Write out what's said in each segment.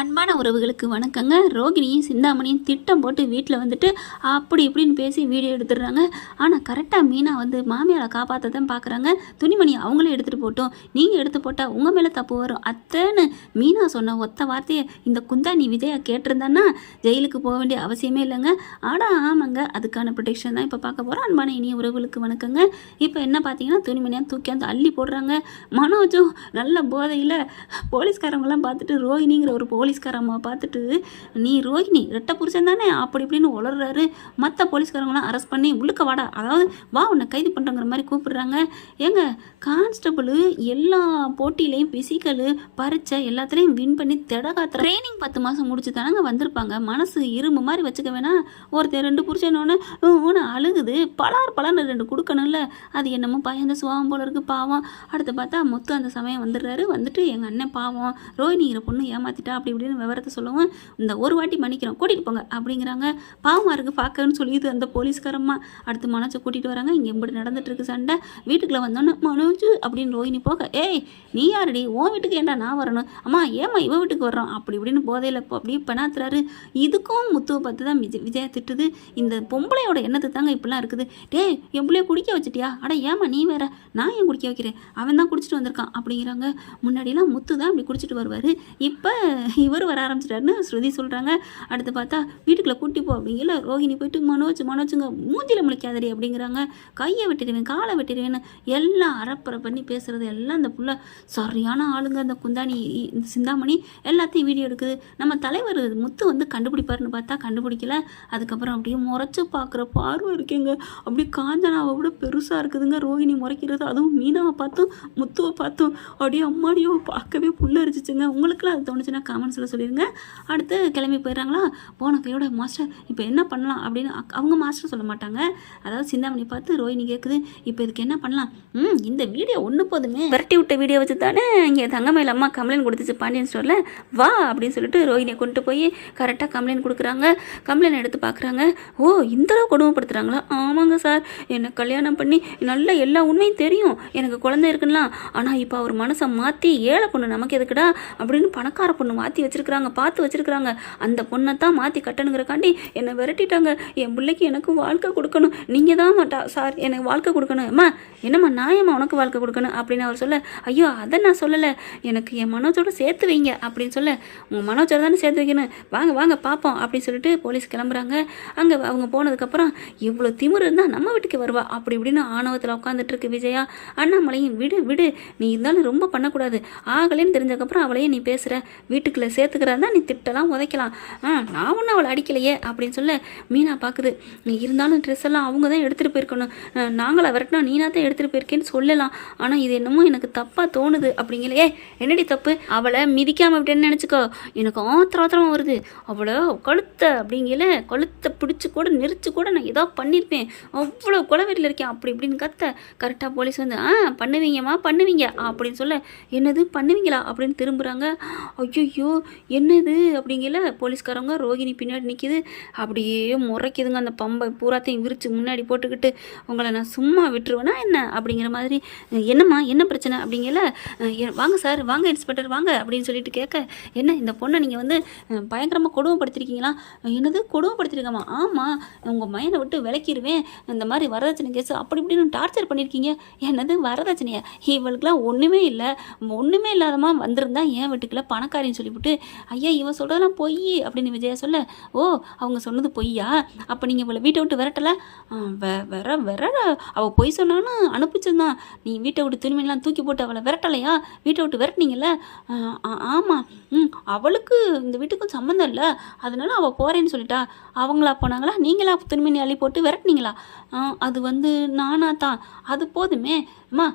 அன்பான உறவுகளுக்கு வணக்கங்க. ரோகிணியும் சிந்தாமணியும் திட்டம் போட்டு வீட்டில் வந்துட்டு அப்படி இப்படின்னு பேசி வீடியோ எடுத்துடுறாங்க. ஆனால் கரெக்டாக மீனா வந்து மாமியாரை காப்பாற்ற தான் பார்க்குறாங்க. துணிமணி அவங்களே எடுத்துகிட்டு போட்டோம், நீங்கள் எடுத்து போட்டால் உங்கள் மேலே தப்பு வரும் அத்தைன்னு மீனா சொன்ன ஒத்த வார்த்தையை இந்த குந்தாணி விஜயா கேட்டிருந்தான்னா ஜெயிலுக்கு போக வேண்டிய அவசியமே இல்லைங்க. ஆனால் ஆமாங்க, அதுக்கான ப்ரொடெக்ஷன் தான் இப்போ பார்க்க போகிறோம். அன்பான இனிய உறவுகளுக்கு வணக்கங்க. இப்போ என்ன பார்த்தீங்கன்னா துணிமணியாக தூக்கி வந்து அள்ளி போடுறாங்க. மனோஜும் நல்ல போதையில் போலீஸ்காரங்களாம் பார்த்துட்டு ரோஹிணிங்கிற ஒரு போலீஸ்காரம்மா பார்த்துட்டு நீ ரோஹிணி ரெட்டை புருஷன் தானே அப்படி இப்படின்னு உளர்றாரு. மற்ற போலீஸ்காரங்களாம் அரெஸ்ட் பண்ணி உள்ளுக்க வாடா, அதாவது வா உன்னை கைது பண்ணுறங்கிற மாதிரி கூப்பிடுறாங்க. ஏங்க கான்ஸ்டபிள் எல்லா போட்டியிலையும் பிசிக்கலு பரீட்சை எல்லாத்துலேயும் வின் பண்ணி திடகாத்திர ட்ரைனிங் 10 மாதம் முடிச்சு தானங்க வந்திருப்பாங்க. மனசு இரும்பு மாதிரி வச்சுக்க வேணா. ஒருத்தர் 2 புருஷனோன்னு அழுகுது, பலார்னு 2 கொடுக்கணும்ல. அது என்னமோ பயந்த சுவாபம் போல இருக்குது பாவம். அடுத்து பார்த்தா முத்து அந்த சமயம் வந்துடுறாரு. வந்துட்டு எங்கள் அண்ணன் பாவம் ரோஹிணிங்கிற பொண்ணு ஏமாத்திட்டா அப்படி இப்படின்னு விவரத்தை சொல்லுவோம். இந்த ஒரு வாட்டி மன்னிக்கிறோம், கூட்டிகிட்டு போங்க அப்படிங்கிறாங்க. பாவமாக இருக்குது பார்க்கன்னு சொல்லிது அந்த போலீஸ்காரம்மா. அடுத்து மனோஜை கூட்டிகிட்டு வராங்க. இங்கே இப்படி நடந்துட்டு இருக்கு சண்டை. வீட்டுக்குள்ளே வந்தோன்னே மனோஜ் அப்படின்னு ரோஹிணி போக, ஏய் நீ யாரடி, உன் வீட்டுக்கு ஏன்டா நான் வரணும், அம்மா ஏம்மா இவன் வீட்டுக்கு வர்றோம் அப்படி இப்படின்னு போதையில் அப்படியே பெணாத்துறாரு. இதுக்கும் முத்துவை பார்த்து தான் விஜயா திட்டுது. இந்த பொம்பளையோட எண்ணத்து தாங்க இப்படிலாம் இருக்குது. டேய் என் பிள்ளைய குடிக்க வச்சுட்டியா, அட ஏமா நீ வேற, நான் ஏன் குடிக்க வைக்கிறேன், அவன் தான் குடிச்சிட்டு வந்திருக்கான் அப்படிங்கிறாங்க. முன்னாடிலாம் முத்து தான் அப்படி குடிச்சிட்டு வருவார், இப்போ இவர் வர ஆரம்பிச்சிட்டாருன்னு ஸ்ருதி சொல்கிறாங்க. அடுத்து பார்த்தா வீட்டுக்குள்ளே கூட்டி போ அப்படிங்கிற ரோஹிணி போயிட்டு மனோஜுங்க மூஞ்சில முளைக்காதடி அப்படிங்கிறாங்க. கையை வெட்டிடுவேன் காலை வெட்டிடுவேன்னு எல்லாம் அறப்பறை பண்ணி பேசுகிறது எல்லாம் அந்த புள்ள சரியான ஆளுங்க. அந்த குந்தாணி இந்த சிந்தாமணி எல்லாத்தையும் வீடியோ எடுக்குது. நம்ம தலைவர் முத்து வந்து கண்டுபிடிப்பாருன்னு பார்த்தா கண்டுபிடிக்கல. அதுக்கப்புறம் அப்படியே முறைச்சி பார்க்குற பார்வை இருக்குங்க. அப்படியே காஞ்சனாவை விட பெருசாக இருக்குதுங்க ரோஹிணி முறைக்கிறது. அதுவும் மீனாவை பார்த்தும் முத்துவை பார்த்தும் அப்படியே அம்மாடியோ பார்க்கவே புள்ள அரிச்சிச்சுங்க. உங்களுக்குலாம் அது தோணுச்சுன்னா காமெண்ட்ஸில் சொல்லிடுங்க. அடுத்து கிளம்பி போயிடறாங்களா. போன கையோட மாஸ்டர் இப்போ என்ன பண்ணலாம் அப்படின்னு அவங்க மாஸ்டர் சொல்ல மாட்டாங்க. அதாவது சிந்தாமணி பார்த்து ரோஹிணி கேட்குது, இப்போ இதுக்கு என்ன பண்ணலாம், இந்த வீடியோ ஒன்று போதுமே, விரட்டி விட்ட வீடியோ வச்சு தானே இங்கே தங்கமயில் அம்மா கம்ப்ளைண்ட் கொடுத்துச்சு பாண்டியன் ஸ்டோரில், வா அப்படின்னு சொல்லிட்டு ரோஹிணியை கொண்டு போய் கரெக்டாக கம்ப்ளைண்ட் கொடுக்குறாங்க. கம்ப்ளைண்ட் எடுத்து பார்க்குறாங்க. ஓ இந்தளவு கொடுமைப்படுத்துகிறாங்களா, ஆமாங்க சார், என்னை கல்யாணம் பண்ணி நல்ல எல்லா உண்மையும் தெரியும், எனக்கு குழந்தை இருக்குன்னா, ஆனால் இப்போ அவர் மனசை மாற்றி ஏழை பொண்ணு நமக்கு எதுக்குடா அப்படின்னு பணக்கார பொண்ணு மாற்றி வச்சுருக்குறாங்க, பார்த்து வச்சுருக்குறாங்க. அந்த பொண்ணை தான் மாற்றி கட்டணுங்கிறக்காண்டி என்னை விரட்டிட்டாங்க. என் பிள்ளைக்கு எனக்கு வாழ்க்கை கொடுக்கணும், நீங்கள் தான் மாட்டா சார் எனக்கு வாழ்க்கை கொடுக்கணும். அம்மா என்னம்மா நாயம்மா உனக்கு வாழ்க்கை கொடுக்கணும் அப்படின்னு அவர் சொல்ல, ஐயோ அதை நான் சொல்லலை, எனக்கு என் மனோஜோட சேர்த்து வைங்க அப்படின்னு சொல்ல, உங்கள் மனோஜோட தானே சேர்த்து வைக்கணும், வாங்க வாங்க பார்ப்போம் அப்படின்னு சொல்லிட்டு போலீஸ் கிளம்புறாங்க. அங்கே அவங்க போனதுக்கப்புறம் இவ்வளோ திமிரு இருந்தால் நம்ம வீட்டுக்கு வருவா அப்படி இப்படின்னு ஆணவத்தில் உட்காந்துட்டு இருக்கு விஜயா. அண்ணாமலையும் விடு விடு, நீ இருந்தாலும் ரொம்ப பண்ணக்கூடாது, ஆகலேன்னு தெரிஞ்சதுக்கப்புறம் அவளையே நீ பேசுகிற, வீட்டுக்குள்ளே சேர்த்துக்கிறதா நீ திட்டலாம் உதைக்கலாம், நான் ஒன்றும் அவளை அடிக்கலையே அப்படின்னு சொல்ல மீனா பார்க்குது. இருந்தாலும் ட்ரெஸ் எல்லாம் அவங்க தான் எடுத்துகிட்டு போயிருக்கணும், நாங்களா விரட்டினா நீனா தான் எடுத்துகிட்டு போயிருக்கேன்னு சொல்லலாம், ஆனால் இது என்னமோ எனக்கு தப்பாக தோணுது அப்படிங்கலையே. என்னடி தப்பு, அவளை மிதிக்காமல் விட்டேன்னு நினச்சிக்கோ, எனக்கு ஆத்திரமாக வருது, அவளை கழுத்தை பிடிச்சி கூட நெரிச்சு கூட நான் ஏதோ பண்ணியிருப்பேன், அவ்வளோ குளவெறியில் இருக்கேன் அப்படி இப்படின்னு கத்த. கரெக்டாக போலீஸ் வந்து பண்ணுவீங்கம்மா பண்ணுவீங்க அப்படின்னு சொல்ல, என்னது பண்ணுவீங்களா அப்படின்னு திரும்புகிறாங்க. ஐயோ என்னது அப்படிங்கல போலீஸ்காரங்க ரோஹிணி பின்னாடி நிற்கிது. அப்படியே முறைக்குதுங்க. அந்த பம்பை பூராத்தையும் விரித்து முன்னாடி போட்டுக்கிட்டு, உங்களை நான் சும்மா விட்டுருவேனா என்ன அப்படிங்கிற மாதிரி. என்னம்மா என்ன பிரச்சனை அப்படிங்கல, வாங்க சார் வாங்க இன்ஸ்பெக்டர் வாங்க அப்படின்னு சொல்லிட்டு கேட்க, என்ன இந்த பொண்ணை நீங்கள் வந்து பயங்கரமாக கொடுமைப்படுத்திருக்கீங்களா. என்னது கொடுமைப்படுத்திருக்கமா, ஆமாம் உங்கள் மையனை விட்டு விளக்கிடுவேன், இந்த மாதிரி வரதட்சணை கேஸ் அப்படி இப்படின்னு டார்ச்சர் பண்ணியிருக்கீங்க. என்னது வரதட்சணையா, இவளுக்குலாம் ஒன்றுமே இல்லாதமா வந்திருந்தா என் வீட்டுக்குள்ள பணக்காரின்னு சொல்லிவிட்டு, ஐயா இவன் சொல்கிறதெல்லாம் பொய் அப்படின்னு விஜயா சொல்ல, ஓ அவங்க சொன்னது பொய்யா, அப்போ நீங்கள் இவளை வீட்டை விட்டு விரட்டலை, வேற அவள் பொய் சொன்னான்னு அனுப்பிச்சிருந்தான், நீ வீட்டை விட்டு துணிமணிலாம் தூக்கி போட்டு அவளை விரட்டலையா, வீட்டை விட்டு விரட்டினீங்கல்ல, ஆமாம் அவளுக்கு இந்த வீட்டுக்கும் சம்மந்தம் இல்லை, அதனால அவள் போகிறேன்னு சொல்லிட்டா, அவங்களா போனாங்களா நீங்களா துணிமணி அள்ளி போட்டு விரட்டினீங்களா, அது வந்து நானா தான், அது போதுமே அம்மா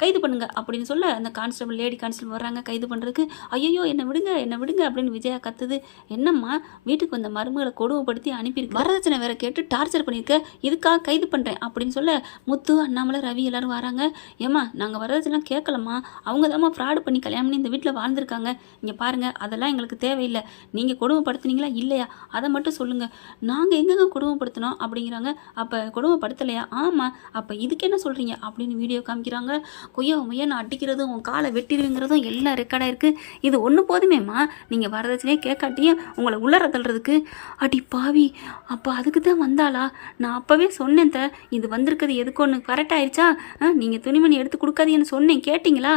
கைது பண்ணுங்க அப்படின்னு சொல்ல, அந்த கான்ஸ்டபிள் லேடி கான்ஸ்டபிள் வர்றாங்க கைது பண்ணுறதுக்கு. ஐயோ என்னை விடுங்க அப்படின்னு விஜயா கத்துது. என்னம்மா வீட்டுக்கு வந்த மருமகளை கொடுமைப்படுத்தி அனுப்பியிருக்கு, வரதட்சணை வேற கேட்டு டார்ச்சர் பண்ணியிருக்க, இதுக்காக கைது பண்ணுறேன் அப்படின்னு சொல்ல, முத்து அண்ணாமலை ரவி எல்லாரும் வராங்க. ஏம்மா நாங்கள் வரதட்சணைலாம் கேட்கலம்மா, அவங்க தாம்மா ஃப்ராடு பண்ணி கல்யாணம் பண்ணி இந்த வீட்டில் வாழ்ந்துருக்காங்க, இங்கே பாருங்கள் அதெல்லாம் எங்களுக்கு தேவையில்லை, நீங்கள் கொடுமைப்படுத்துனீங்களா இல்லையா அதை மட்டும் சொல்லுங்கள், நாங்கள் எங்கெங்க கொடுமைப்படுத்தினோம் அப்படிங்கிறாங்க. அப்போ கொடுமைப்படுத்தலையா, ஆமாம், அப்போ இதுக்கு என்ன சொல்கிறீங்க அப்படின்னு வீடியோ காமிக்கிறாங்க. கொய்யா முயன்னு அடிக்கிறதும் உன் காலை வெட்டிடுங்கிறதும் எல்லாம் ரெக்கார்டாக இருக்குது. இது ஒன்று போதுமேம்மா, நீங்கள் வரதட்சணையே கேட்காட்டியும் உங்களை உள்ளர தள்ளுறதுக்கு. அடி பாவி, அப்போ அதுக்கு தான் வந்தாளா? நான் அப்போவே சொன்னேன் இது வந்திருக்கிறது எதுக்கு கரெக்ட் ஆயிடுச்சா? நீங்கள் துணிமணி எடுத்து கொடுக்காதீங்கன்னு சொன்னேன், கேட்டிங்களா?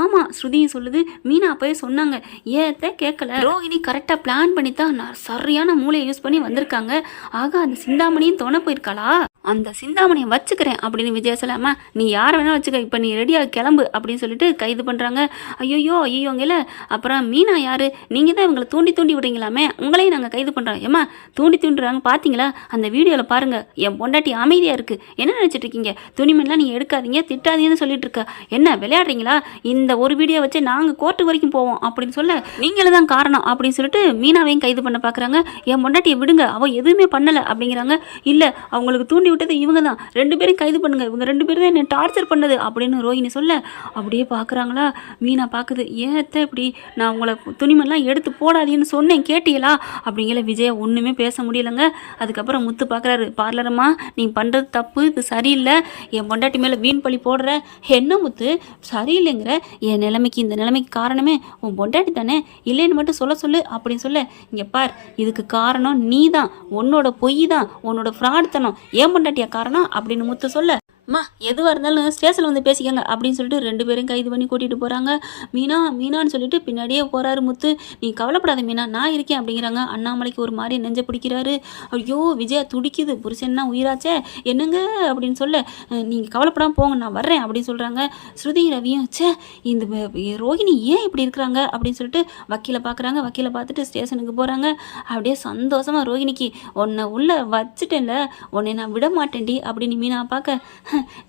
ஆமாம், ஸ்ருதியும் சொல்லுது, மீனா அப்போவே சொன்னாங்க, ஏத்த கேட்கல. ரோஹிணி கரெக்டாக பிளான் பண்ணி தான் நான் சரியான மூளையை யூஸ் பண்ணி வந்திருக்காங்க. ஆக அந்த சிந்தாமணியும் தொண போயிருக்காளா? அந்த சிந்தாமணியை வச்சுக்கிறேன் அப்படின்னு விஜயா சொல்லாமா, நீ யாரை வேணாலும் வச்சுக்க, இப்போ நீ ரெடியாக கிளம்பு அப்படின்னு சொல்லிட்டு கைது பண்ணுறாங்க. ஐயோங்கல்ல. அப்புறம் மீனா யாரு? நீங்கள் தான் இவங்களை தூண்டி விடுறீங்களாமே, உங்களையும் நாங்கள் கைது பண்ணுறோம். ஏம்மா தூண்டுறாங்க பார்த்தீங்களா? அந்த வீடியோவில் பாருங்கள், என் பொண்டாட்டி அமைதியாக இருக்குது. என்ன நினச்சிட்டு இருக்கீங்க? துணிமணிலாம் நீங்கள் எடுக்காதீங்க, திட்டாதீங்கன்னு சொல்லிட்டு இருக்க. என்ன விளையாடுறீங்களா? இந்த ஒரு வீடியோ வச்சு நாங்கள் கோர்ட்டு வரைக்கும் போவோம் அப்படின்னு சொல்ல, நீங்களும் தான் காரணம் அப்படின்னு சொல்லிட்டு மீனாவையும் கைது பண்ண பார்க்குறாங்க. என் பொண்டாட்டியை விடுங்க, அவள் எதுவுமே பண்ணலை அப்படிங்கிறாங்க. இல்லை, அவங்களுக்கு தூண்டி விட்டது இவங்க தான், 2 பேரும் கைது பண்ணுங்க, இவங்க 2 பேரும் தான் என்ன டார்ச்சர் பண்ணது அப்படின்னு ரோஹிணி சொல்ல, அப்படியே பார்க்குறாங்களா? மீனா பார்க்குது, ஏத்த இப்படி நான் உங்களை துணிமணிலாம் எடுத்து போடாதீன்னு சொன்னேன், கேட்டீங்களா அப்படிங்கிற விஜயா ஒன்றுமே பேச முடியலைங்க. அதுக்கப்புறம் முத்து பார்க்குறாரு, பார்லரம்மா நீ பண்ணுறது தப்பு, இது சரியில்லை, என் பொண்டாட்டி மேலே வீண் பழி போடுற. என்ன முத்து சரியில்லைங்கிற? என் நிலைமைக்கு இந்த நிலைமைக்கு காரணமே உன் பொண்டாட்டி தானே, இல்லைன்னு மட்டும் சொல்லு அப்படின்னு சொல்ல, இங்கே பார், இதுக்கு காரணம் நீ தான், உன்னோட பொய் தான், உன்னோட ஃப்ராடுத்தனம், ஏன் பொண்டாட்டியா காரணம் அப்படின்னு முத்து சொல்ல, அம்மா எதுவாக இருந்தாலும் ஸ்டேஷனில் வந்து பேசிக்கங்க அப்படின்னு சொல்லிட்டு 2 பேரும் கைது பண்ணி கூட்டிகிட்டு போகிறாங்க. மீனான்னு சொல்லிட்டு பின்னாடியே போகிறாரு முத்து. நீ கவலைப்படாத மீனா, நான் இருக்கேன் அப்படிங்கிறாங்க. அண்ணாமலைக்கு ஒரு மாதிரி நெஞ்ச பிடிக்கிறாரு. ஐயோ விஜயா துடிக்குது, புருஷன்னா உயிராச்சே என்னங்க அப்படின்னு சொல்ல, நீங்கள் கவலைப்படாமல் போங்க, நான் வர்றேன் அப்படின்னு சொல்கிறாங்க. ஸ்ருதி ரவியும் இந்த ரோஹிணி ஏன் இப்படி இருக்கிறாங்க அப்படின்னு சொல்லிட்டு வக்கீலை பார்க்குறாங்க. வக்கீலை பார்த்துட்டு ஸ்டேஷனுக்கு போகிறாங்க. அப்படியே சந்தோஷமாக ரோஹிணிக்கு, உன்னை உள்ளே வச்சுட்டேன்ல, உன்னை நான் விட மாட்டேன்டி அப்படின்னு மீனா பார்க்க,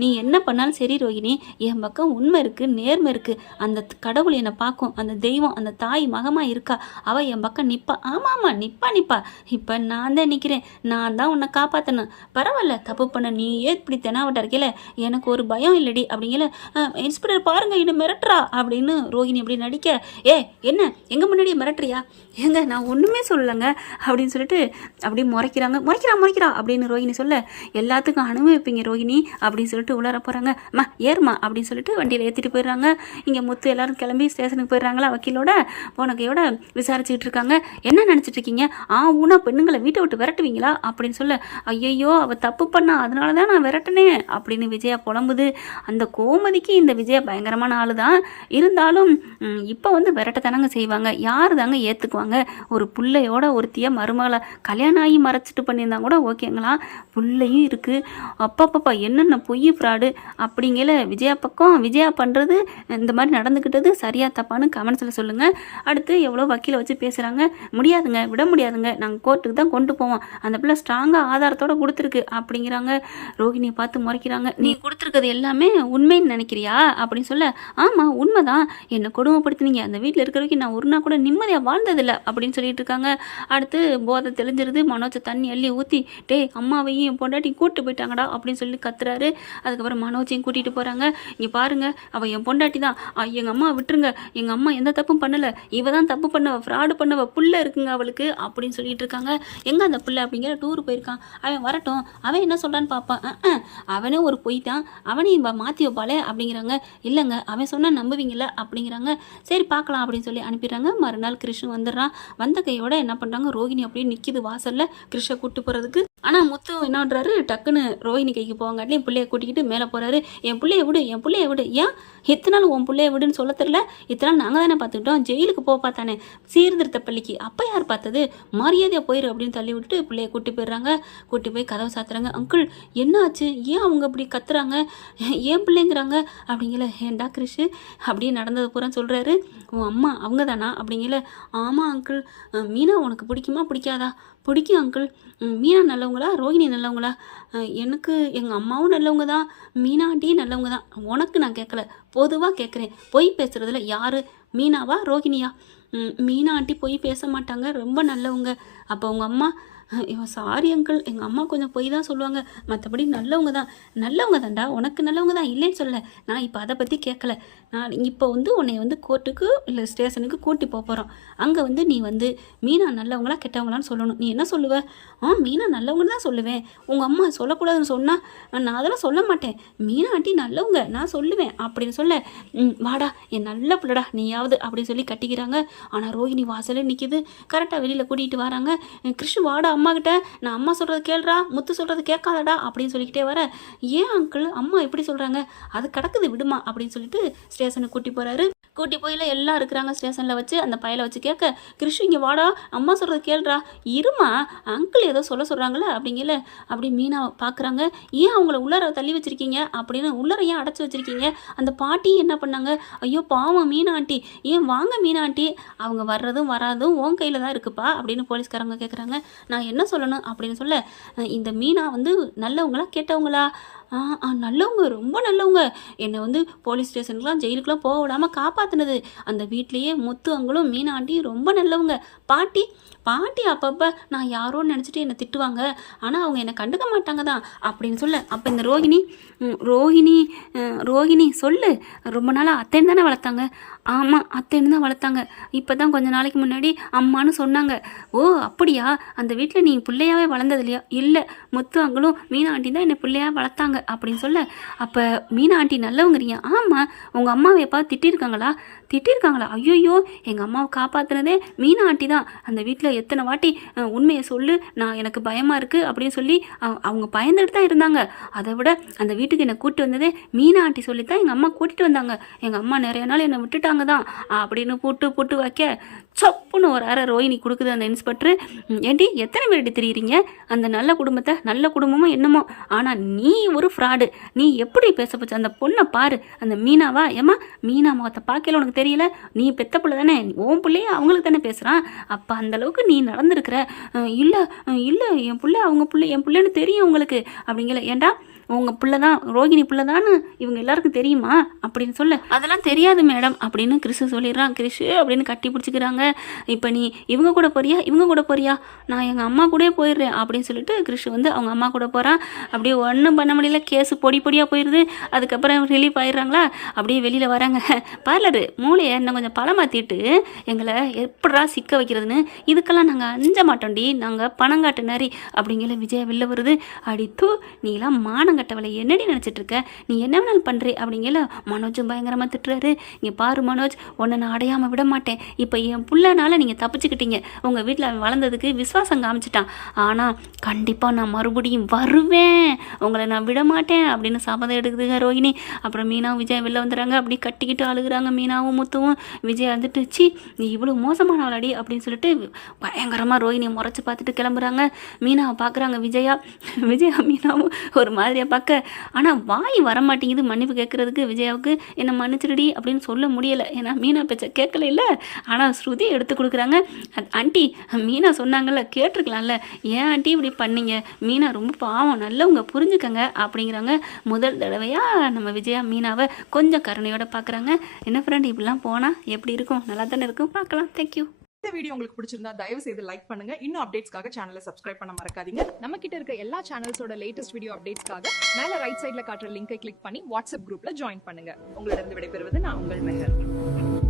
நீ என்ன பண்ணாலும் சரி ரோஹிணி, என் பக்கம் உண்மை இருக்குது, நேர்மை இருக்குது, அந்த கடவுள் என்னை பார்க்கும், அந்த தெய்வம் அந்த தாய் மகமாக இருக்கா, அவள் என் பக்கம் நிற்பா. ஆமாம் நிற்பா. இப்போ நான் தான் நிற்கிறேன், நான் தான் உன்னை காப்பாற்றணும். பரவாயில்ல, தப்பு பண்ண நீயே இப்படி தெனாவட்டா இருக்கல, எனக்கு ஒரு பயம் இல்லடி அப்படிங்கல. இன்ஸ்பெக்டர் பாருங்க, இன்னும் மிரட்டுறா அப்படின்னு ரோஹிணி அப்படி நடிக்க, என்ன எங்கே முன்னாடியே மிரட்டுறியா? ஏங்க நான் ஒன்றுமே சொல்லலைங்க அப்படின்னு சொல்லிட்டு அப்படி முறைக்கிறா அப்படின்னு ரோஹிணி சொல்ல, எல்லாத்துக்கும் அனுபவிப்பீங்க ரோஹிணி அப்படின்னு சொல்லிட்டு உள்ளார போகிறாங்க. அம்மா ஏறுமா அப்படின்னு சொல்லிட்டு வண்டியில் ஏற்றிட்டு போயிடுறாங்க. இங்கே முத்து எல்லாரும் கிளம்பி ஸ்டேஷனுக்கு போயிடுறாங்களா? வக்கீலோட போனகையோட விசாரிச்சுக்கிட்டு இருக்காங்க. என்ன நினச்சிட்டு இருக்கீங்க? ஊனா பெண்ணுங்களை வீட்டை விட்டு விரட்டுவீங்களா அப்படின்னு சொல்ல, ஐயையோ அவள் தப்பு பண்ணா, அதனால தான் நான் விரட்டினேன் அப்படின்னு விஜயா புலம்புது. அந்த கோமதிக்கு இந்த விஜயா பயங்கரமான ஆள் தான், இருந்தாலும் இப்போ வந்து விரட்டத்தானங்க செய்வாங்க, யார் தாங்க ஏற்றுக்குவாங்க? ஒரு பிள்ளையோட ஒருத்திய மருமகளை கல்யாணம் ஆகி மறைச்சிட்டு பண்ணியிருந்தா கூட ஓகேங்களா, பிள்ளையும் இருக்குது. அப்பப்பப்பா என்னென்ன பொய் ஃப்ராடு அப்படிங்கிற விஜயா பக்கம். விஜயா பண்ணுறது இந்த மாதிரி நடந்துக்கிட்டது சரியா தப்பான்னு கமெண்ட்ஸில் சொல்லுங்கள். அடுத்து எவ்வளோ வக்கீலை வச்சு பேசுகிறாங்க. முடியாதுங்க, விட முடியாதுங்க, நாங்கள் கோர்ட்டுக்கு தான் கொண்டு போவோம், அந்த பிள்ளை ஸ்ட்ராங்காக ஆதாரத்தோடு கொடுத்துருக்கு அப்படிங்கிறாங்க. ரோஹிணியை பார்த்து முறைக்கிறாங்க, நீ கொடுத்துருக்கிறது எல்லாமே உண்மைன்னு நினைக்கிறியா அப்படின்னு சொல்ல, ஆமாம் உண்மைதான், என்னை கொடுமைப்படுத்தினீங்க, அந்த வீட்டில் இருக்கிறவங்க நான் ஒரு நாள் கூட நிம்மதியாக வாழ்ந்ததில்லை அப்படின்னு சொல்லிட்டு இருக்காங்க. அடுத்து போதை தெளிஞ்சிருது. மனோஜை தண்ணி அள்ளி ஊற்றி, அம்மாவையும் பொண்டாட்டி கூப்பிட்டு போயிட்டாங்கடா அப்படின்னு சொல்லி கத்துறாரு. அதுக்கப்புறம் மனோஜையும் கூட்டிகிட்டு போகிறாங்க. இங்கே பாருங்கள், அவள் என் பொண்டாட்டி தான், எங்கள் அம்மா விட்டுருங்க, எங்கள் அம்மா எந்த தப்பும் பண்ணலை, இவ தான் தப்பு பண்ணவ, ஃப்ராடு பண்ணவ, புள்ள இருக்குங்க அவளுக்கு அப்படின்னு சொல்லிட்டு இருக்காங்க. எங்கே அந்த புள்ள அப்படிங்கிற டூர் போயிருக்கான், அவன் வரட்டும், அவன் என்ன சொல்கிறான்னு பார்ப்பான். அவனே ஒரு பொய் தான், அவனே மாற்றி வைப்பாளே அப்படிங்கிறாங்க. இல்லைங்க அவன் சொன்னால் நம்புவீங்கள அப்படிங்கிறாங்க. சரி பார்க்கலாம் அப்படின்னு சொல்லி அனுப்பிடுறாங்க. மறுநாள் கிருஷ்ணன் வந்துடுறான். வந்த கையோட என்ன பண்ணுறாங்க, ரோஹிணி அப்படியே நிற்கிது வாசலில் கிருஷ்ணை கூப்பிட்டு போகிறதுக்கு. ஆனால் முத்து என்ன பண்ணுறாரு, டக்குன்னு ரோஹிணி கைக்கு போவாங்காட்டிலையும் பிள்ளைய கூட்டிக்கிட்டு மேலே போகிறாரு. என் பிள்ளைய விடு, ஏன் இத்தனை நாள் உன் பிள்ளைய விடுன்னு சொல்ல தெரியல, இத்தனை நாள் நாங்கள் தானே பார்த்துக்கிட்டோம், ஜெயிலுக்கு பார்த்தானே சீர்திருத்த பள்ளிக்கு, அப்போ யார் பார்த்தது, மரியாதையாக போயிரு அப்படின்னு தள்ளி விட்டுட்டு பிள்ளைய கூட்டி போயிடுறாங்க. கூட்டி போய் கதவை சாத்துறாங்க. அங்கிள் என்ன ஆச்சு, ஏன் அவங்க அப்படி கத்துறாங்க, ஏன் பிள்ளைங்கிறாங்க அப்படிங்கல. ஏன்டா கிருஷ் அப்படியே நடந்தது பூரா சொல்கிறாரு. உன் அம்மா அவங்க தானா அப்படிங்கல. ஆமாம் அங்கிள், மீனா உனக்கு பிடிக்குமா பிடிக்காதா? பிடிக்கும் அங்கிள். மீனா நல்லவங்களா, ரோஹிணி நல்லவங்களா? எனக்கு எங்கள் அம்மாவும் நல்லவங்க தான், மீனாட்டியும் நல்லவங்க தான். உனக்கு நான் கேட்கல, பொதுவாக கேட்குறேன். பொய் பேசுகிறதுல யார், மீனாவா ரோஹிணியா? மீனா ஆண்டி பொய் பேச மாட்டாங்க, ரொம்ப நல்லவங்க. அப்போ உங்கள் அம்மா இவன் சாரி அங்கிள், எங்கள் அம்மா கொஞ்சம் பொய் தான் சொல்லுவாங்க, மற்றபடி நல்லவங்க தான். நல்லவங்க தான்டா, உனக்கு நல்லவங்க தான், இல்லைன்னு சொல்ல. நான் இப்போ அதை பற்றி கேட்கல. நான் இப்போ வந்து உன்னை வந்து கோர்ட்டுக்கு இல்லை ஸ்டேஷனுக்கு கூட்டி போகிறோம். அங்கே வந்து நீ வந்து மீனா நல்லவங்களா கெட்டவங்களான்னு சொல்லணும். நீ என்ன சொல்லுவ? மீனா நல்லவங்கன்னு தான் சொல்லுவேன். உங்கள் அம்மா சொல்லக்கூடாதுன்னு சொன்னால் நான் அதெல்லாம் சொல்ல மாட்டேன். மீனா ஆண்டி நல்லவங்க நான் சொல்லுவேன் அப்படின்னு சொல்ல, வாடா என் நல்ல பிள்ளடா நீயாவது அப்படின்னு சொல்லி கட்டிக்கிறாங்க. ஆனால் ரோஹிணி வாசலே நிற்கிது. கரெக்டாக வெளியில் கூட்டிகிட்டு வராங்க. கிருஷ் வாடா அம்மா கிட்ட, நான் அம்மா சொல்கிறது கேளுடா, முத்து சொல்கிறது கேட்காதடா அப்படின்னு சொல்லிக்கிட்டே வர, ஏன் அங்கிள் அம்மா எப்படி சொல்கிறாங்க, அது கிடக்குது விடுமா அப்படின்னு சொல்லிட்டு ஸ்டேஷனுக்கு கூட்டி போகிறாரு. கூட்டி போயில எல்லாம் இருக்கிறாங்க ஸ்டேஷனில் வச்சு. அந்த பையலை வச்சு கேட்க, கிருஷ் இங்கே வாடா அம்மா சொல்கிறது கேளுடா, இருமா அங்கிள் ஏதோ சொல்கிறாங்களே அப்படிங்கல. அப்படி மீனா பார்க்குறாங்க. ஏன் அவங்கள உள்ளார தள்ளி வச்சுருக்கீங்க அப்படின்னு, உள்ளார ஏன் அடைச்சி வச்சுருக்கீங்க? அந்த பாட்டி என்ன பண்ணாங்க? ஐயோ பாவம் மீனா ஆண்டி, ஏன் வாங்க மீனா ஆண்டி, அவங்க வர்றதும் வராதும் உன் கையில் தான் இருக்குப்பா அப்படின்னு போலீஸ்காரங்க கேட்குறாங்க. நான் என்ன சொல்லணும் அப்படின்னு சொல்ல, இந்த மீனா வந்து நல்லவங்களா கெட்டவங்களா? நல்லவங்க, ரொம்ப நல்லவங்க. என்னை வந்து போலீஸ் ஸ்டேஷனுக்குலாம் ஜெயிலுக்குலாம் போக விடாமல் காப்பாற்றினது. அந்த வீட்லேயே முத்து அங்களும் மீனா ஆண்டியும் ரொம்ப நல்லவங்க. பாட்டி பாட்டி அப்பப்போ நான் யாரோன்னு நினச்சிட்டு என்னை திட்டுவாங்க, ஆனால் அவங்க என்னை கண்டுக்க மாட்டாங்க தான் அப்படின்னு சொல்ல. அப்போ இந்த ரோஹிணி சொல்லு, ரொம்ப நாளாக அத்தைன்னு தானே வளர்த்தாங்க? ஆமாம் அத்தைன்னு தான் வளர்த்தாங்க. இப்போ தான் கொஞ்ச நாளைக்கு முன்னாடி அம்மானு சொன்னாங்க. ஓ அப்படியா, அந்த வீட்டில் நீ பிள்ளையாவே வளர்ந்தது இல்லையா? இல்லை, முத்து அங்களும் மீனா ஆண்டி தான் என்னை பிள்ளையாக வளர்த்தாங்க அப்படின்னு சொல்ல. அப்போ மீனா ஆண்டி நல்லவங்கிறீங்க? ஆமாம். உங்கள் அம்மாவை எப்போ திட்டிருக்காங்களா? ஐயோயோ, எங்கள் அம்மாவை காப்பாற்றினதே மீனா ஆண்டி தான். அந்த வீட்டில் எத்தனை வாட்டி உண்மையை சொல்லு, நான் எனக்கு பயமாக இருக்குது அப்படின்னு சொல்லி அவங்க பயந்துட்டு தான் இருந்தாங்க. அதை விட அந்த வீட்டுக்கு என்னை கூப்பிட்டு வந்ததே மீனா ஆண்டி சொல்லி தான் எங்கள் அம்மா கூட்டிகிட்டு வந்தாங்க. எங்கள் அம்மா நிறைய நாள் என்னை விட்டுட்டாங்க தான் அப்படின்னு புட்டு வைக்க, சப்புன்னு ஒரு அரை ரோஹிணி கொடுக்குது அந்த இன்ஸ்பெக்டர். ஏண்டி எத்தனை பேர்கிட்ட தெரியுறீங்க அந்த நல்ல குடும்பத்தை? நல்ல குடும்பமோ என்னமோ, ஆனால் நீ ஒரு ஃப்ராடு. நீ எப்படி பேச போச்சு? அந்த பொண்ணை பாரு, அந்த மீனாவா? ஏமா மீனா முகத்தை பார்க்கல உனக்கு தெரியல? நீ பெத்த பிள்ளை தானே, உன் பிள்ளையே அவங்களுக்கு தானே பேசுகிறான். அப்போ அந்தளவுக்கு நீ நடந்துருக்கிற. இல்லை என் பிள்ளை அவங்க பிள்ளை, என் பிள்ளைன்னு தெரியும் உங்களுக்கு அப்படிங்கல. ஏண்டா உங்கள் பிள்ளை தான், ரோஹிணி பிள்ளை தான்னு இவங்க எல்லாருக்கும் தெரியுமா அப்படின்னு சொல்ல. அதெல்லாம் தெரியாது மேடம் அப்படின்னு கிறிஷு சொல்லிடுறான். கிறிஷு அப்படின்னு கட்டி பிடிச்சிக்கிறாங்க. இப்போ நீ இவங்க கூட போறியா? நான் எங்கள் அம்மா கூட போயிடுறேன் அப்படின்னு சொல்லிட்டு கிறிஷு வந்து அவங்க அம்மா கூட போகிறான். அப்படியே ஒன்றும் பண்ண முடியல, கேஸு பொடியாக போயிடுது. அதுக்கப்புறம் ரிலீஃப் ஆயிடுறாங்களா. அப்படியே வெளியில் வராங்க. பார்லரு மூளையை இன்னும் கொஞ்சம் பழமாற்றிட்டு எங்களை எப்படா சிக்க வைக்கிறதுன்னு, இதுக்கெல்லாம் நாங்கள் அஞ்ச மாட்டோண்டி, நாங்கள் பணங்காட்டு நாரி அப்படிங்கிற விஜயா வெளில வருது. அடித்து நீலாம் மானங்கட்டவளை என்னடி நினச்சிட்டு இருக்க, நீ என்ன வேணாலும் பண்ணுறே அப்படிங்கல. மனோஜும் பயங்கரமாக திட்டுறாரு. இங்கே பாரு மனோஜ், உன்னை நான் அடையாமல் விட மாட்டேன். இப்போ என் புள்ளனால நீங்கள் தப்பிச்சுக்கிட்டீங்க. உங்கள் வீட்டில் அவன் வளர்ந்ததுக்கு விசுவாசம் காமிச்சிட்டான். ஆனால் கண்டிப்பாக நான் மறுபடியும் வருவேன், உங்களை நான் விட மாட்டேன் அப்படின்னு சபதம் எடுக்குதுங்க ரோஹிணி. அப்புறம் மீனாவும் விஜய் வெளில வந்துடுறாங்க. அப்படி கட்டிக்கிட்டு அழுகுறாங்க மீனாவும் முத்துவும். விஜய் வந்துட்டு, சி நீ இவ்வளோ மோசமான ஆளாடி அப்படின்னு சொல்லிட்டு பயங்கரமாக ரோஹிணியை முறைச்சி பார்த்துட்டு கிளம்புறாங்க. மீனாவை பார்க்குறாங்க விஜயா மீனாவும் ஒரு மாதிரியாக பார்க்க. ஆனால் வாய் வரமாட்டேங்குது மன்னிப்பு கேட்குறதுக்கு விஜயாவுக்கு. என்னை மன்னிச்சிருடி அப்படின்னு சொல்ல முடியலை, ஏன்னா மீனா பேச்சை கேட்கல இல்லை. ஆனால் ஸ்ருதி எடுத்து கொடுக்குறாங்க. ஆண்டி மீனா சொன்னாங்கல்ல, கேட்டிருக்கலாம்ல, ஏன் ஆண்டி இப்படி பண்ணீங்க, மீனா ரொம்ப பாவம் நல்லவங்க புரிஞ்சுக்கங்க அப்படிங்கிறாங்க. முதல் தடவையாக நம்ம விஜயா மீனாவை கொஞ்சம் கருணையோட பார்க்குறாங்க. என்ன ஃப்ரெண்ட் இப்படிலாம் போனால் எப்படி இருக்கும்? நல்லா தானே இருக்கும், பார்க்கலாம். தேங்க்யூ. இந்த வீடியோ உங்களுக்கு பிடிச்சிருந்தா தயவு செய்து லைக் பண்ணுங்க. இன்னும் அப்டேட்ஸ்க்காக சேனலை சப்ஸ்கிரைப் பண்ண மறக்காதீங்க. நம்ம கிட்ட இருக்க எல்லா சேனல்ஸோட லேட்டஸ்ட் வீடியோ அப்டேட்ஸ்க்காக மேல ரைட் சைடுல காட்டுற லிங்கை கிளிக் பண்ணி வாட்ஸ்அப் குரூப்ல ஜாயின் பண்ணுங்க. உங்களிடம் விடைபெறுவது நான் உங்கள் மெஹர்.